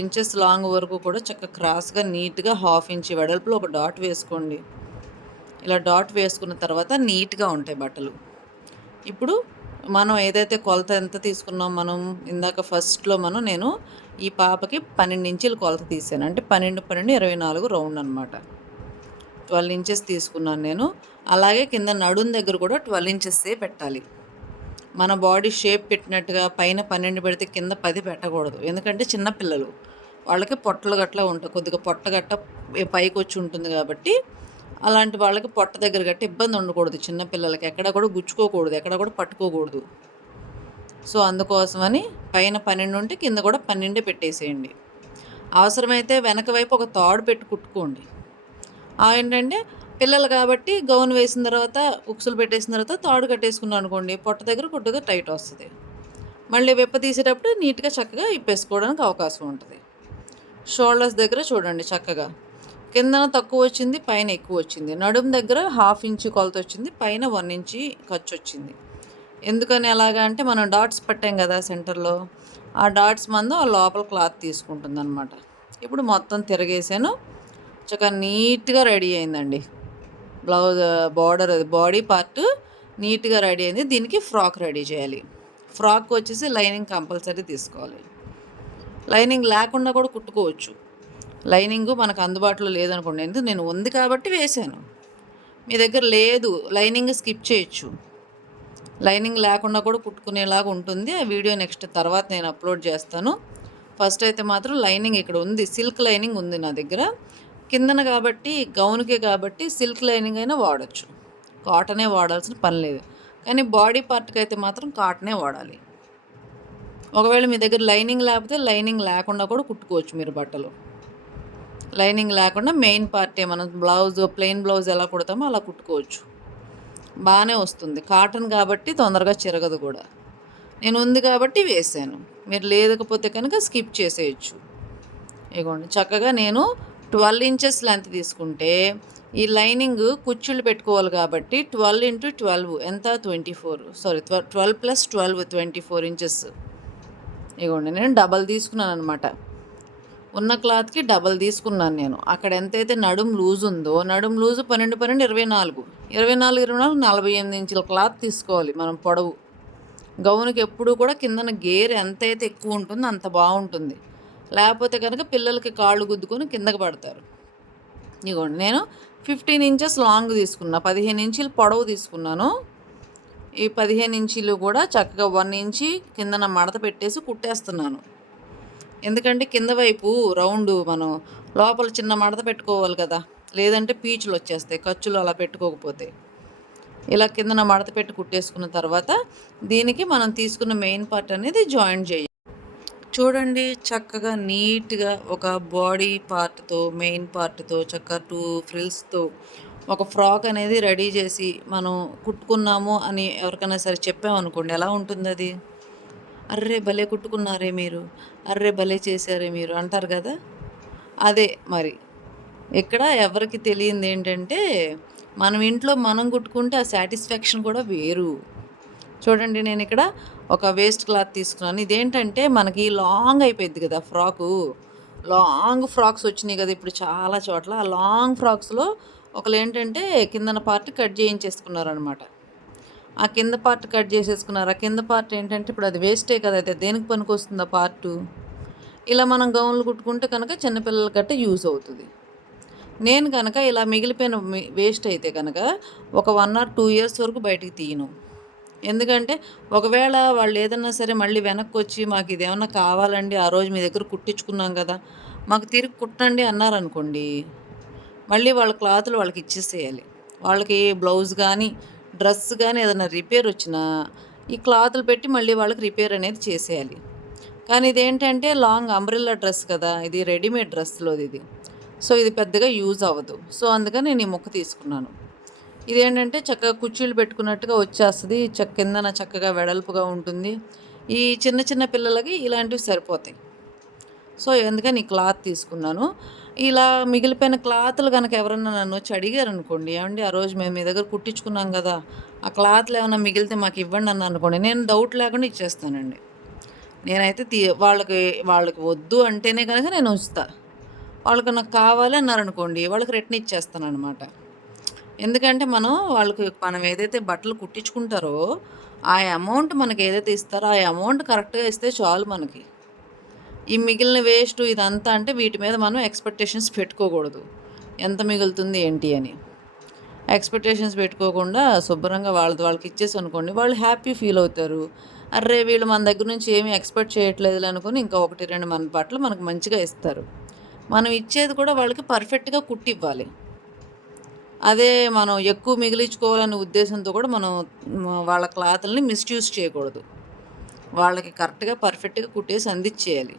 ఇంచెస్ లాంగ్ వరకు కూడా చక్కగా క్రాస్‌గా నీట్‌గా హాఫ్ ఇంచ్ వెడల్పులో ఒక డాట్ వేసుకోండి. ఇలా డాట్ వేసుకున్న తర్వాత నీట్‌గా ఉంటాయి బట్టలు. ఇప్పుడు మనం ఏదైతే కొలత ఎంత తీసుకున్నాం మనం ఇందాక ఫస్ట్‌లో నేను ఈ పాపకి 12 ఇంచులు కొలత తీసాను. అంటే 12, 12, 24 రౌండ్ అనమాట. 12 ఇంచెస్ తీసుకున్నాను నేను. అలాగే కింద నడుం దగ్గర కూడా 12 ఇంచెస్సే పెట్టాలి. మన బాడీ షేప్ పెట్టినట్టుగా పైన 12 పెడితే కింద 10 పెట్టకూడదు. ఎందుకంటే చిన్న పిల్లలు. వాళ్ళకి పొట్టలు గట్లా ఉంటాయి. కొద్దిగా పొట్ట గట్ట పైకొచ్చి ఉంటుంది కాబట్టి అలాంటి వాళ్ళకి పొట్ట దగ్గర గట్ట ఇబ్బంది ఉండకూడదు చిన్న పిల్లలకి. ఎక్కడ కూడా గుచ్చుకోకూడదు. ఎక్కడ కూడా పట్టుకోకూడదు. సో, అందుకోసమని పైన 12 ఉంటే కింద కూడా 12 పెట్టేసేయండి. అవసరమైతే వెనక వైపు ఒక తాడు పెట్టి కుట్టుకోండి. ఏంటంటే పిల్లలు కాబట్టి గౌన్ వేసిన తర్వాత ఉక్సులు పెట్టేసిన తర్వాత తాడు కట్టేసుకున్నాం అనుకోండి, పొట్ట దగ్గర కొద్దిగా టైట్ వస్తది. మళ్ళీ విప్ప తీసేటప్పుడు నీట్‌గా చక్కగా ఇప్పేసుకోవడానికి అవకాశం ఉంటది. షోల్డర్స్ దగ్గర చూడండి చక్కగా. కిందన తక్కువొచ్చింది, పైన ఎక్కువొచ్చింది. నడుము దగ్గర హాఫ్ ఇంచు కొలతొచ్చింది. పైన 1 ఇంచి ఖర్చొచ్చింది. ఎందుకని అలాగా అంటే మనం డాట్స్ పట్టాం గదా సెంటర్‌లో. ఆ డాట్స్ మందం ఆ లోపల క్లాత్ తీసుకుంటుందనమాట. ఇప్పుడు మొత్తం తిరగేసాను. చక్కగా నీట్‌గా రెడీ అయిందండి. బ్లౌజ్ బార్డర్ బాడీ పార్ట్ నీట్‌గా రెడీ అయింది. దీనికి ఫ్రాక్ రెడీ చేయాలి. ఫ్రాక్‌కొచ్చేసి లైనింగ్ కంపల్సరీ తీసుకోవాలి. లైనింగ్ లేకుండా కూడా కుట్టుకోవచ్చు. లైనింగు మనకు అందుబాటులో లేదనుకోండి. ఎందుకు నేను ఉంది కాబట్టి వేశాను. మీ దగ్గర లేదు లైనింగ్ స్కిప్ చేయొచ్చు. లైనింగ్ లేకుండా కూడా కుట్టుకునేలాగా ఉంటుంది. ఆ వీడియో నెక్స్ట్ తర్వాత నేను అప్లోడ్ చేస్తాను. ఫస్ట్ అయితే మాత్రం లైనింగ్ ఇక్కడ ఉంది. సిల్క్ లైనింగ్ ఉంది నా దగ్గర. కిందన కాబట్టి గౌన్‌కే కాబట్టి సిల్క్ లైనింగ్ అయినా వాడొచ్చు. కాటనే వాడాల్సిన పని లేదు. కానీ బాడీ పార్ట్‌కి అయితే మాత్రం కాటనే వాడాలి. ఒకవేళ మీ దగ్గర లైనింగ్ లేకపోతే లైనింగ్ లేకుండా కూడా కుట్టుకోవచ్చు మీరు బట్టలు. లైనింగ్ లేకుండా మెయిన్ పార్టే మనం ప్లెయిన్ బ్లౌజ్ ఎలా కుడతామో అలా కుట్టుకోవచ్చు. బాగానే వస్తుంది. కాటన్ కాబట్టి తొందరగా చిరగదు కూడా. నేను ఉంది కాబట్టి వేసాను. మీరు లేకపోతే కనుక స్కిప్ చేసేయచ్చు. ఇగోండి చక్కగా నేను 12 ఇంచెస్ లెంత్ తీసుకుంటే ఈ లైనింగ్ కుచ్చుళ్ళు పెట్టుకోవాలి కాబట్టి 12 ఇంటూ 12 ఎంత 12 ప్లస్ 12 24 ఇంచెస్. ఇగోండి నేను డబల్ తీసుకున్నాను అనమాట. ఉన్న క్లాత్కి డబల్ తీసుకున్నాను నేను. అక్కడ ఎంతైతే నడుం లూజ్ ఉందో నడుం లూజు 12 12 24 24 24 48 ఇంచుల క్లాత్ తీసుకోవాలి మనం పొడవు. గౌన్కి ఎప్పుడు కూడా కిందన గేర్ ఎంతైతే ఎక్కువ ఉంటుందో అంత బాగుంటుంది. లేకపోతే కనుక పిల్లలకి కాళ్ళు గుద్దుకొని కిందకి పడతారు. ఇదిగోండి నేను 15 ఇంచెస్ లాంగ్ తీసుకున్నా, 15 ఇంచులు పొడవు తీసుకున్నాను. ఈ 15 ఇంచీలు కూడా చక్కగా 1 ఇంచి కిందన మడత పెట్టేసి కుట్టేస్తున్నాను. ఎందుకంటే కింద వైపు రౌండ్ మనం లోపల చిన్న మడత పెట్టుకోవాలి కదా, లేదంటే పీచులు వచ్చేస్తాయి ఖర్చులు అలా పెట్టుకోకపోతే. ఇలా కిందన మడత పెట్టి కుట్టేసుకున్న తర్వాత దీనికి మనం తీసుకున్న మెయిన్ పార్ట్ అనేది జాయిన్ చేయాలి. చూడండి చక్కగా నీట్గా ఒక బాడీ పార్ట్తో మెయిన్ పార్ట్తో చక్కగా 2 ఫ్రిల్స్తో ఒక ఫ్రాక్ అనేది రెడీ చేసి మనం కుట్టుకున్నాము అని ఎవరికైనా సరే చెప్పామనుకోండి, ఎలా ఉంటుంది అది? అర్రే భలే కుట్టుకున్నారే మీరు, అర్రే భలే చేశారే మీరు అంటారు కదా. అదే మరి ఇక్కడ ఎవరికి తెలియంది ఏంటంటే మనం ఇంట్లో మనం కుట్టుకుంటే ఆ సాటిస్ఫాక్షన్ కూడా వేరు. చూడండి నేను ఇక్కడ ఒక వేస్ట్ క్లాత్ తీసుకున్నాను. ఇదేంటంటే మనకి లాంగ్ అయిపోయింది కదా ఫ్రాకు, లాంగ్ ఫ్రాక్స్ వచ్చినాయి కదా ఇప్పుడు చాలా చోట్ల. ఆ లాంగ్ ఫ్రాక్స్లో ఒకళ్ళు ఏంటంటే కిందన పార్ట్ కట్ చేయించేసుకున్నారనమాట. ఆ కింద పార్ట్ కట్ చేసేసుకున్నారు. ఆ కింద పార్ట్ ఏంటంటే ఇప్పుడు అది వేస్టే కదా, అయితే దేనికి పనికి వస్తుంది ఆ పార్టు? ఇలా మనం గౌన్లు కుట్టుకుంటే కనుక చిన్నపిల్లల గట్ట యూజ్ అవుతుంది. నేను కనుక ఇలా మిగిలిపోయిన వేస్ట్ అయితే కనుక ఒక 1 or 2 ఇయర్స్ వరకు బయటికి తీయను. ఎందుకంటే ఒకవేళ వాళ్ళు ఏదన్నా సరే మళ్ళీ వెనక్కి వచ్చి మాకు ఇదేమన్నా కావాలండి, ఆ రోజు మీ దగ్గర కుట్టించుకున్నాం కదా, మాకు తిరిగి కుట్టండి అన్నారనుకోండి, మళ్ళీ వాళ్ళ క్లాతులు వాళ్ళకి ఇచ్చేసేయాలి. వాళ్ళకి బ్లౌజ్ కానీ డ్రెస్ కానీ ఏదైనా రిపేర్ వచ్చినా ఈ క్లాతులు పెట్టి మళ్ళీ వాళ్ళకి రిపేర్ అనేది చేసేయాలి. కానీ ఇదేంటంటే లాంగ్ అంబ్రెల్లా డ్రెస్ కదా, ఇది రెడీమేడ్ డ్రెస్లోది ఇది. సో ఇది పెద్దగా యూజ్ అవ్వదు. సో అందుకని నేను ఈ ముక్క తీసుకున్నాను. ఇదేంటంటే చక్కగా కుర్చీలు పెట్టుకున్నట్టుగా వచ్చేస్తుంది, కిందన చక్కగా వెడల్పుగా ఉంటుంది. ఈ చిన్న చిన్న పిల్లలకి ఇలాంటివి సరిపోతాయి. సో అందుకని ఈ క్లాత్ తీసుకున్నాను. ఇలా మిగిలిపోయిన క్లాతులు కనుక ఎవరన్నా నన్ను వచ్చి అడిగారు అనుకోండి, ఏమండి ఆ రోజు మేము మీ దగ్గర కుట్టించుకున్నాం కదా, ఆ క్లాత్లు ఏమైనా మిగిలితే మాకు ఇవ్వండి అన్న అనుకోండి, నేను డౌట్ లేకుండా ఇచ్చేస్తానండి. నేనైతే వాళ్ళకి వద్దు అంటేనే కనుక నేను ఉంచుతా. వాళ్ళకి నాకు కావాలి అన్నారనుకోండి, వాళ్ళకి రిటర్న్ ఇచ్చేస్తాను అనమాట. ఎందుకంటే మనం ఏదైతే బట్టలు కుట్టించుకుంటారో ఆ అమౌంట్ మనకి ఏదైతే ఇస్తారో ఆ అమౌంట్ కరెక్ట్గా ఇస్తే చాలు మనకి. ఈ మిగిలిన వేస్ట్ ఇదంతా అంటే వీటి మీద మనం ఎక్స్పెక్టేషన్స్ పెట్టుకోకూడదు, ఎంత మిగులుతుంది ఏంటి అని. ఎక్స్పెక్టేషన్స్ పెట్టుకోకుండా శుభ్రంగా వాళ్ళకి ఇచ్చేసి అనుకోండి, వాళ్ళు హ్యాపీ ఫీల్ అవుతారు. అర్రే వీళ్ళు మన దగ్గర నుంచి ఏమీ ఎక్స్పెక్ట్ చేయట్లేదు అనుకుని ఇంకా 1-2 మన బట్టలు మనకు మంచిగా ఇస్తారు. మనం ఇచ్చేది కూడా వాళ్ళకి పర్ఫెక్ట్గా కుట్టివ్వాలి. అదే మనం ఎక్కువ మిగిలించుకోవాలనే ఉద్దేశంతో కూడా మనం వాళ్ళ క్లాతుల్ని మిస్యూజ్ చేయకూడదు. వాళ్ళకి కరెక్ట్గా పర్ఫెక్ట్గా కుట్టేసి అందించేయాలి.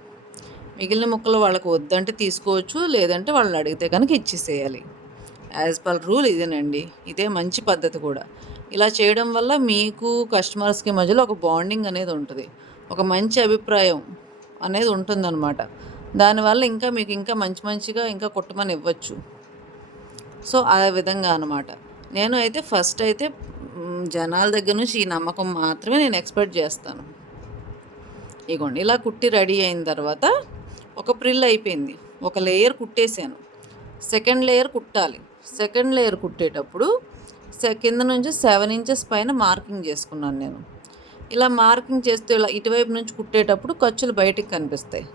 మిగిలిన ముక్కలు వాళ్ళకి వద్దంటే తీసుకోవచ్చు, లేదంటే వాళ్ళని అడిగితే కనుక ఇచ్చేసేయాలి. యాజ్ పర్ రూల్ ఇదేనండి. ఇదే మంచి పద్ధతి కూడా. ఇలా చేయడం వల్ల మీకు కస్టమర్స్కి మధ్యలో ఒక బాండింగ్ అనేది ఉంటుంది, ఒక మంచి అభిప్రాయం అనేది ఉంటుందన్నమాట. దానివల్ల ఇంకా మీకు ఇంకా మంచిగా ఇంకా కుట్టమని ఇవ్వచ్చు. సో ఆ విధంగా అనమాట. నేను అయితే ఫస్ట్ అయితే జనాల దగ్గర నుంచి ఈ నమ్మకం మాత్రమే నేను ఎక్స్పెక్ట్ చేస్తాను. ఇగోండి ఇలా కుట్టి రెడీ అయిన తర్వాత ఒక ప్రిల్ అయిపోయింది, ఒక లేయర్ కుట్టేశాను. సెకండ్ లేయర్ కుట్టాలి. సెకండ్ లేయర్ కుట్టేటప్పుడు కింద నుంచి 7 ఇంచెస్ పైన మార్కింగ్ చేసుకున్నాను నేను. ఇలా మార్కింగ్ చేస్తూ ఇలా ఇటువైపు నుంచి కుట్టేటప్పుడు ఖర్చులు బయటికి కనిపిస్తాయి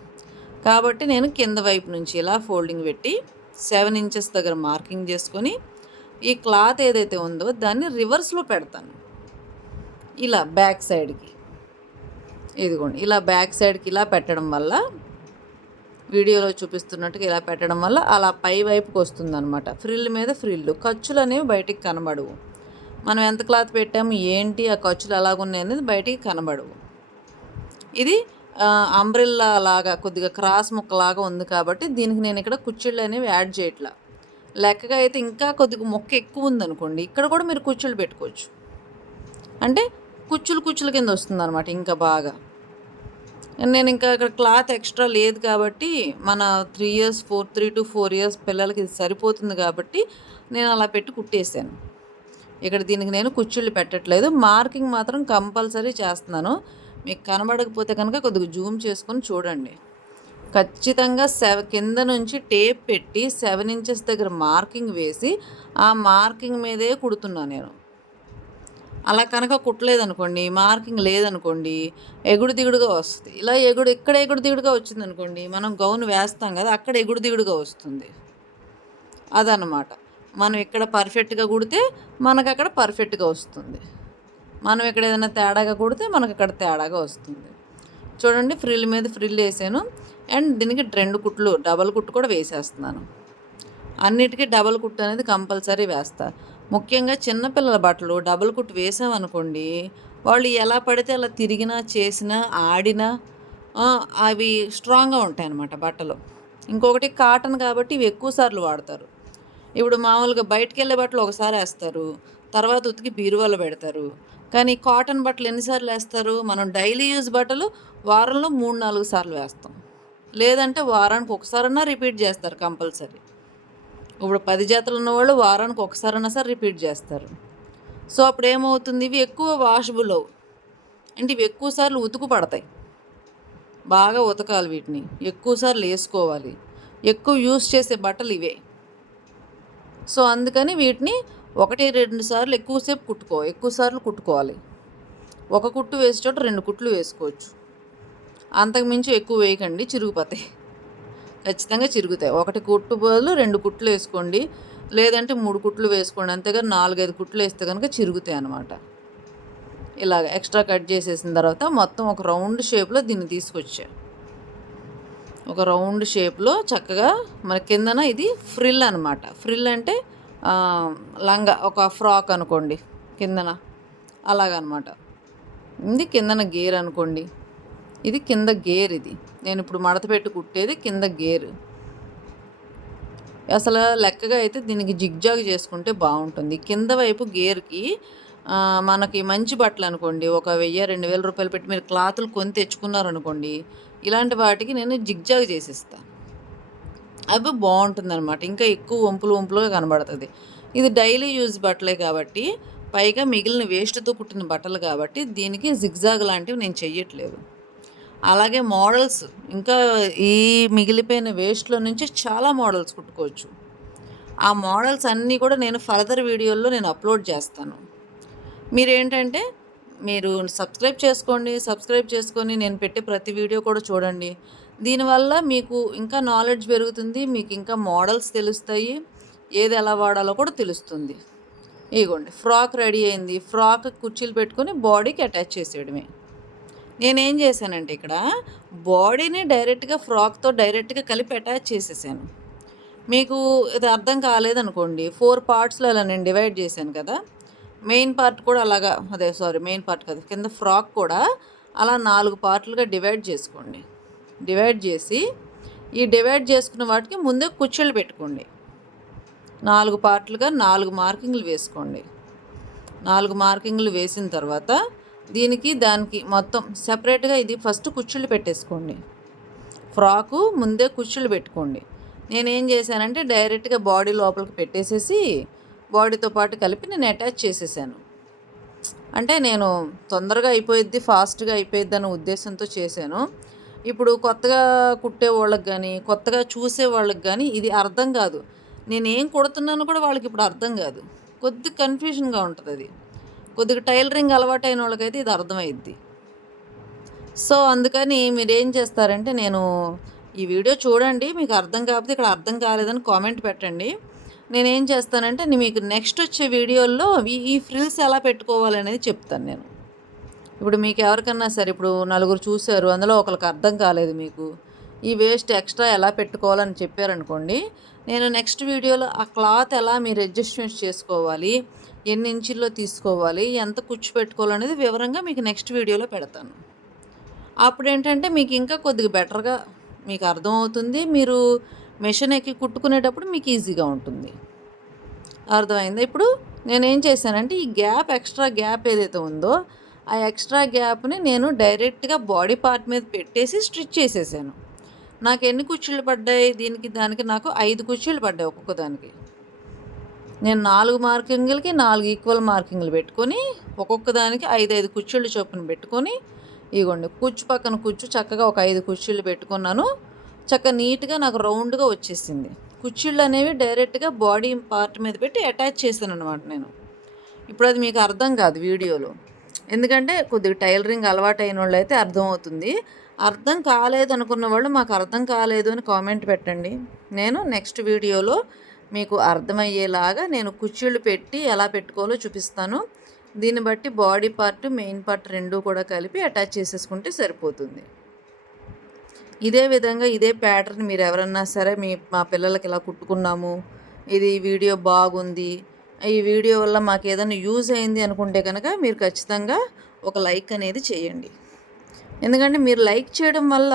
కాబట్టి నేను కింద వైపు నుంచి ఇలా ఫోల్డింగ్ పెట్టి 7 ఇంచెస్ దగ్గర మార్కింగ్ చేసుకొని ఈ క్లాత్ ఏదైతే ఉందో దాన్ని రివర్స్లో పెడతాను. ఇలా బ్యాక్ సైడ్కి, ఇదిగోండి ఇలా బ్యాక్ సైడ్కి ఇలా పెట్టడం వల్ల, వీడియోలో చూపిస్తున్నట్టుగా ఇలా పెట్టడం వల్ల అలా పై వైపుకి వస్తుందన్నమాట. ఫ్రిల్ మీద ఫ్రిల్లు, ఖర్చులు అనేవి బయటికి కనబడవు. మనం ఎంత క్లాత్ పెట్టాము ఏంటి, ఆ ఖర్చులు ఎలాగున్నాయి అనేది బయటికి కనబడవు. ఇది అంబ్రెల్లా లాగా కొద్దిగా క్రాస్ ముక్కలాగా ఉంది కాబట్టి దీనికి నేను ఇక్కడ కుచ్చిళ్ళు అనేవి యాడ్ చేయట్లా. లెక్కగా అయితే ఇంకా కొద్దిగా ముక్క ఎక్కువ ఉందనుకోండి, ఇక్కడ కూడా మీరు కుచ్చుళ్ళు పెట్టుకోవచ్చు. అంటే కుచ్చులు కుచ్చుల కింద వస్తుందనమాట ఇంకా బాగా. నేను ఇంకా ఇక్కడ క్లాత్ ఎక్స్ట్రా లేదు కాబట్టి మన 3 to 4 ఇయర్స్ పిల్లలకి ఇది సరిపోతుంది కాబట్టి నేను అలా పెట్టి కుట్టేసాను. ఇక్కడ దీనికి నేను కుచ్చిళ్ళు పెట్టట్లేదు. మార్కింగ్ మాత్రం కంపల్సరీ చేస్తున్నాను. మీకు కనబడకపోతే కనుక కొద్దిగా జూమ్ చేసుకొని చూడండి. ఖచ్చితంగా కింద నుంచి టేప్ పెట్టి 7 ఇంచెస్ దగ్గర మార్కింగ్ వేసి ఆ మార్కింగ్ మీదే కుడుతున్నాను నేను. అలా కనుక కుట్టలేదనుకోండి, మార్కింగ్ లేదనుకోండి, ఎగుడు దిగుడుగా వస్తుంది. ఇలా ఇక్కడ ఎగుడు దిగుడుగా వచ్చిందనుకోండి, మనం గౌన్ వేస్తాం కదా, అక్కడ ఎగుడు దిగుడుగా వస్తుంది. అదనమాట. మనం ఇక్కడ పర్ఫెక్ట్గా కుడితే మనకు అక్కడ పర్ఫెక్ట్గా వస్తుంది. మనం ఇక్కడ ఏదైనా తేడాగా కుడితే మనకు అక్కడ తేడాగా వస్తుంది. చూడండి, ఫ్రిల్ మీద ఫ్రిల్ వేసాను. అండ్ దీనికి 2 కుట్లు, డబల్ కుట్టు కూడా వేసేస్తున్నాను. అన్నిటికీ డబల్ కుట్టు అనేది కంపల్సరీ వేస్తా. ముఖ్యంగా చిన్నపిల్లల బట్టలు డబల్ కుట్టు వేసామనుకోండి, వాళ్ళు ఎలా పడితే అలా తిరిగినా, చేసినా, ఆడినా అవి స్ట్రాంగ్గా ఉంటాయి అన్నమాట బట్టలు. ఇంకొకటి కాటన్ కాబట్టి ఇవి ఎక్కువ సార్లు వాడతారు. ఇప్పుడు మామూలుగా బయటికి వెళ్ళే బట్టలు ఒకసారి వేస్తారు, తర్వాత ఉతికి బీరువాలో పెడతారు. కానీ కాటన్ బట్టలు ఎన్నిసార్లు వేస్తారు? మనం డైలీ యూజ్ బట్టలు వారంలో 3-4 సార్లు వేస్తాం. లేదంటే వారానికి ఒకసారన్నా రిపీట్ చేస్తారు కంపల్సరీ. ఇప్పుడు 10 జతలు ఉన్నవాళ్ళు వారానికి ఒకసారన్నా సరే రిపీట్ చేస్తారు. సో అప్పుడు ఏమవుతుంది, ఇవి ఎక్కువ వాషబుల్ అవు, అంటే ఇవి ఎక్కువ సార్లు ఉతుకు పడతాయి. బాగా ఉతకాలి వీటిని, ఎక్కువ సార్లు వేసుకోవాలి. ఎక్కువ యూస్ చేసే బట్టలు ఇవే. సో అందుకని వీటిని 1-2 సార్లు ఎక్కువ సార్లు కుట్టుకోవాలి. ఒక కుట్టు వేసే చోట 2 కుట్లు వేసుకోవచ్చు. అంతకుమించి ఎక్కువ వేయకండి, చిరిగిపోతాయి. ఖచ్చితంగా చిరుగుతాయి. 1 కుట్టు బదులు 2 కుట్లు వేసుకోండి, లేదంటే 3 కుట్లు వేసుకోండి. అంతేగాని 4-5 కుట్లు వేస్తే కనుక చిరుగుతాయి అన్నమాట. ఇలాగ ఎక్స్ట్రా కట్ చేసేసిన తర్వాత మొత్తం ఒక రౌండ్ షేప్లో దీన్ని తీసుకొచ్చా. ఒక రౌండ్ షేప్లో చక్కగా మన కిందన ఇది ఫ్రిల్ అనమాట. ఫ్రిల్ అంటే లంగా, ఒక ఫ్రాక్ అనుకోండి కిందన, అలాగనమాట. ఇది కిందన గేర్ అనుకోండి, ఇది కింద గేర్. ఇది నేను ఇప్పుడు మడత పెట్టి కుట్టేది కింద గేర్. అసలు లెక్కగా అయితే దీనికి జిగ్జాగ్ చేసుకుంటే బాగుంటుంది. కింద వైపు గేర్కి మనకి మంచి బట్టలు అనుకోండి, ఒక 1000-2000 రూపాయలు పెట్టి మీరు క్లాతులు కొని తెచ్చుకున్నారనుకోండి, ఇలాంటి వాటికి నేను జిగ్జాగ్ చేసిస్తాను. అవి బాగుంటుంది అనమాట, ఇంకా ఎక్కువ వంపులుగా కనబడుతుంది. ఇది డైలీ యూజ్ బట్టలే కాబట్టి, పైగా మిగిలిన వేస్ట్తో కుట్టిన బట్టలు కాబట్టి దీనికి జిగ్జాగ్ లాంటివి నేను చెయ్యట్లేదు. అలాగే మోడల్స్, ఇంకా ఈ మిగిలిపోయిన వేస్ట్లో నుంచి చాలా మోడల్స్ కుట్టుకోవచ్చు. ఆ మోడల్స్ అన్నీ కూడా నేను ఫర్దర్ వీడియోల్లో నేను అప్లోడ్ చేస్తాను. మీరేంటంటే మీరు సబ్స్క్రైబ్ చేసుకొని నేను పెట్టే ప్రతి వీడియో కూడా చూడండి. దీనివల్ల మీకు ఇంకా నాలెడ్జ్ పెరుగుతుంది, మీకు ఇంకా మోడల్స్ తెలుస్తాయి, ఏది ఎలా వాడాలో కూడా తెలుస్తుంది. ఇగోండి, ఫ్రాక్ రెడీ అయింది. ఫ్రాక్ కుర్చీలు పెట్టుకొని బాడీకి అటాచ్ చేసేయడమే. నేనేం చేశానంటే ఇక్కడ బాడీని డైరెక్ట్గా ఫ్రాక్తో డైరెక్ట్గా కలిపి అటాచ్ చేసేసాను. మీకు ఇది అర్థం కాలేదనుకోండి, 4 పార్ట్స్లో అలా నేను డివైడ్ చేశాను కదా, మెయిన్ పార్ట్ కూడా అలాగా, మెయిన్ పార్ట్ కాదు, కింద ఫ్రాక్ కూడా అలా 4 పార్ట్లుగా డివైడ్ చేసుకోండి. డివైడ్ చేసి ఈ డివైడ్ చేసుకున్న వాటికి ముందే కుచ్చుళ్ళు పెట్టుకోండి. 4 పార్ట్లుగా 4 మార్కింగ్లు వేసుకోండి. 4 మార్కింగ్లు వేసిన తర్వాత దానికి మొత్తం సెపరేట్గా ఇది ఫస్ట్ కుచ్చుళ్ళు పెట్టేసుకోండి. ఫ్రాకు ముందే కుచ్చుళ్ళు పెట్టుకోండి. నేనేం చేశానంటే డైరెక్ట్గా బాడీ లోపలికి పెట్టేసేసి బాడీతో పాటు కలిపి నేను అటాచ్ చేసేసాను. అంటే నేను తొందరగా అయిపోయిద్ది, ఫాస్ట్గా అయిపోయిద్ది అనే ఉద్దేశంతో చేశాను. ఇప్పుడు కొత్తగా కుట్టే వాళ్ళకి కానీ, కొత్తగా చూసే వాళ్ళకి కానీ ఇది అర్థం కాదు. నేనేం కుడుతున్నానో కూడా వాళ్ళకి ఇప్పుడు అర్థం కాదు. కొద్దిగా కన్ఫ్యూజన్గా ఉంటుంది. అది కొద్దిగా టైలరింగ్ అలవాటైన వాళ్ళకైతే ఇది అర్థమైద్ది. సో అందుకని మీరేం చేస్తారంటే, నేను ఈ వీడియో చూడండి, మీకు అర్థం కాకపోతే ఇక్కడ అర్థం కాలేదని కామెంట్ పెట్టండి. నేనేం చేస్తానంటే మీకు నెక్స్ట్ వచ్చే వీడియోల్లో ఈ ఫ్రిల్స్ ఎలా పెట్టుకోవాలనేది చెప్తాను నేను. ఇప్పుడు మీకు ఎవరికన్నా సరే, ఇప్పుడు నలుగురు చూశారు, అందులో ఒకరికి అర్థం కాలేదు, మీకు ఈ వేస్ట్ ఎక్స్ట్రా ఎలా పెట్టుకోవాలని చెప్పారనుకోండి, నేను నెక్స్ట్ వీడియోలో ఆ క్లాత్ ఎలా మీరు అడ్జస్ట్మెంట్ చేసుకోవాలి, ఎన్ని ఇంచుల్లో తీసుకోవాలి, ఎంత కుచ్చు పెట్టుకోవాలనేది వివరంగా మీకు నెక్స్ట్ వీడియోలో పెడతాను. అప్పుడేంటంటే మీకు ఇంకా కొద్దిగా బెటర్‌గా మీకు అర్థమవుతుంది. మీరు మెషిన్ ఎక్కి కుట్టుకునేటప్పుడు మీకు ఈజీగా ఉంటుంది. అర్థమైందా? ఇప్పుడు నేనేం చేశానంటే ఈ ఎక్స్‌ట్రా గ్యాప్ ఏదైతే ఉందో, ఆ ఎక్స్‌ట్రా గ్యాప్‌ని నేను డైరెక్ట్‌గా బాడీ పార్ట్ మీద పెట్టేసి స్టిచ్ చేసేసాను. నాకెన్ని కుచ్చిళ్ళు పడ్డాయి దీనికి, దానికి నాకు 5 కుచ్చిళ్ళు పడ్డాయి ఒక్కొక్క దానికి. నేను 4 మార్కింగులకి 4 ఈక్వల్ మార్కింగులు పెట్టుకొని, ఒక్కొక్క దానికి 5, 5 కుచ్చిళ్ళు చొప్పున పెట్టుకొని, ఇగోండి కుచ్చు పక్కన కుచ్చు చక్కగా ఒక 5 కుచ్చిళ్ళు పెట్టుకున్నాను. నీట్‌గా నాకు రౌండ్‌గా వచ్చేసింది. కుచ్చిళ్ళనేవి డైరెక్ట్‌గా బాడీ పార్ట్ మీద పెట్టి అటాచ్ చేశాననమాట నేను. ఇప్పుడది మీకు అర్థం కాదు వీడియోలో. ఎందుకంటే కొద్దిగా టైలరింగ్ అలవాటైనోళ్ళైతే అర్థమవుతుంది. అర్థం కాలేదనుకున్న వాళ్ళు మాకు అర్థం కాలేదు అని కామెంట్ పెట్టండి. నేను నెక్స్ట్ వీడియోలో మీకు అర్థమయ్యేలాగా నేను కుచ్చిళ్ళు పెట్టి ఎలా పెట్టుకోవాలో చూపిస్తాను. దీన్ని బట్టి బాడీ పార్ట్, మెయిన్ పార్ట్ 2 కూడా కలిపి అటాచ్ చేసేసుకుంటే సరిపోతుంది. ఇదే విధంగా ఇదే ప్యాటర్న్ మీరెవరన్నా సరే మా పిల్లలకి ఇలా కుట్టుకున్నాము, ఇది వీడియో బాగుంది, ఈ వీడియో వల్ల మాకేదైనా యూజ్ అయింది అనుకుంటే కనుక మీరు ఖచ్చితంగా ఒక లైక్ అనేది చేయండి. ఎందుకంటే మీరు లైక్ చేయడం వల్ల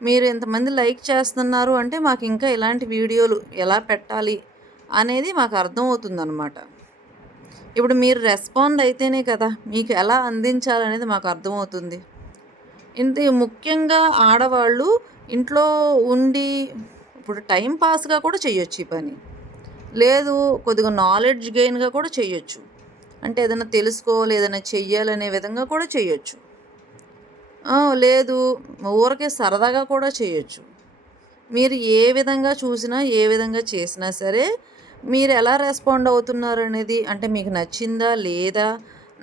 మీరు ఇంతమంది లైక్ చేస్తున్నారు అంటే మాకు ఇంకా ఇలాంటి వీడియోలు ఎలా పెట్టాలి అనేది మాకు అర్థమవుతుందనమాట. ఇప్పుడు మీరు రెస్పాండ్ అయితేనే కదా మీకు ఎలా అందించాలనేది మాకు అర్థమవుతుంది. ముఖ్యంగా ఆడవాళ్ళు ఇంట్లో ఉండి ఇప్పుడు టైం పాస్‌గా కూడా చేయొచ్చు ఈ పని. లేదు కొద్దిగా నాలెడ్జ్ గెయిన్‌గా కూడా చేయొచ్చు. అంటే ఏదైనా తెలుసుకోవాలి, ఏదైనా చెయ్యాలనే విధంగా కూడా చేయొచ్చు. లేదు ఊరికే సరదాగా కూడా చేయొచ్చు. మీరు ఏ విధంగా చూసినా, ఏ విధంగా చేసినా సరే, మీరు ఎలా రెస్పాండ్ అవుతున్నారనేది అంటే మీకు నచ్చిందా? లేదా?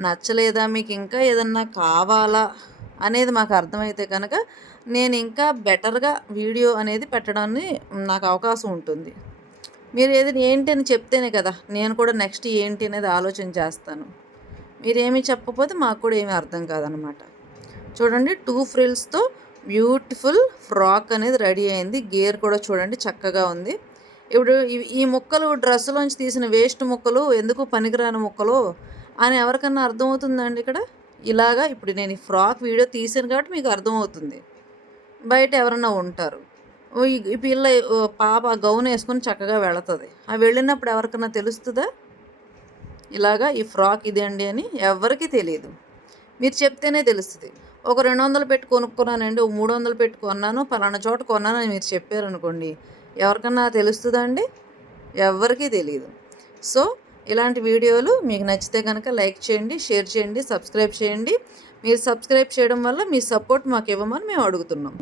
నచ్చలేదా? మీకు ఇంకా ఏదన్నా కావాలా? అనేది మాకు అర్థమైతే కనుక నేను ఇంకా బెటర్‌గా వీడియో అనేది పెట్టడాన్ని నాకు అవకాశం ఉంటుంది. మీరు ఏంటి అని చెప్తేనే కదా నేను కూడా నెక్స్ట్ ఏంటి అనేది ఆలోచన చేస్తాను. మీరేమీ చెప్పకపోతే మాకు కూడా ఏమీ అర్థం కాదనమాట. చూడండి 2 ఫ్రిల్స్‌తో బ్యూటిఫుల్ ఫ్రాక్ అనేది రెడీ అయింది. గేర్ కూడా చూడండి చక్కగా ఉంది. ఇప్పుడు ఈ ముక్కలు డ్రెస్‌లోంచి తీసిన వేస్ట్ ముక్కలు ఎందుకు పనికిరాని ముక్కలు అని ఎవరికన్నా అర్థమవుతుందండి ఇక్కడ? ఇలాగా ఇప్పుడు నేను ఈ ఫ్రాక్ వీడియో తీసాను కాబట్టి మీకు అర్థమవుతుంది. బయట ఎవరన్నా ఉంటారు. ఈ పిల్ల పాప గౌన్ ఏసుకొని చక్కగా వెళతది. వెళ్ళినప్పుడు ఎవరికన్నా తెలుస్తదా? ఇలాగా ఈ ఫ్రాక్ ఇదండి అని ఎవ్వరికీ తెలీదు. మీరు చెప్తేనే తెలుస్తది. ఒక 200 పెట్టి కొనుక్కున్నానండి, ఒక 300 పెట్టి కొన్నాను, పలానా చోట కొన్నానని మీరు చెప్పారనుకోండి, ఎవరికన్నా తెలుస్తదా అండి? ఎవ్వరికీ తెలీదు. సో, ఇలాంటి వీడియోలు మీకు నచ్చితే కనుక లైక్ చేయండి, షేర్ చేయండి, సబ్స్క్రైబ్ చేయండి. మీరు సబ్స్క్రైబ్ చేయడం వల్ల మీ సపోర్ట్ మాకివ్వమని మేము అడుగుతున్నాం.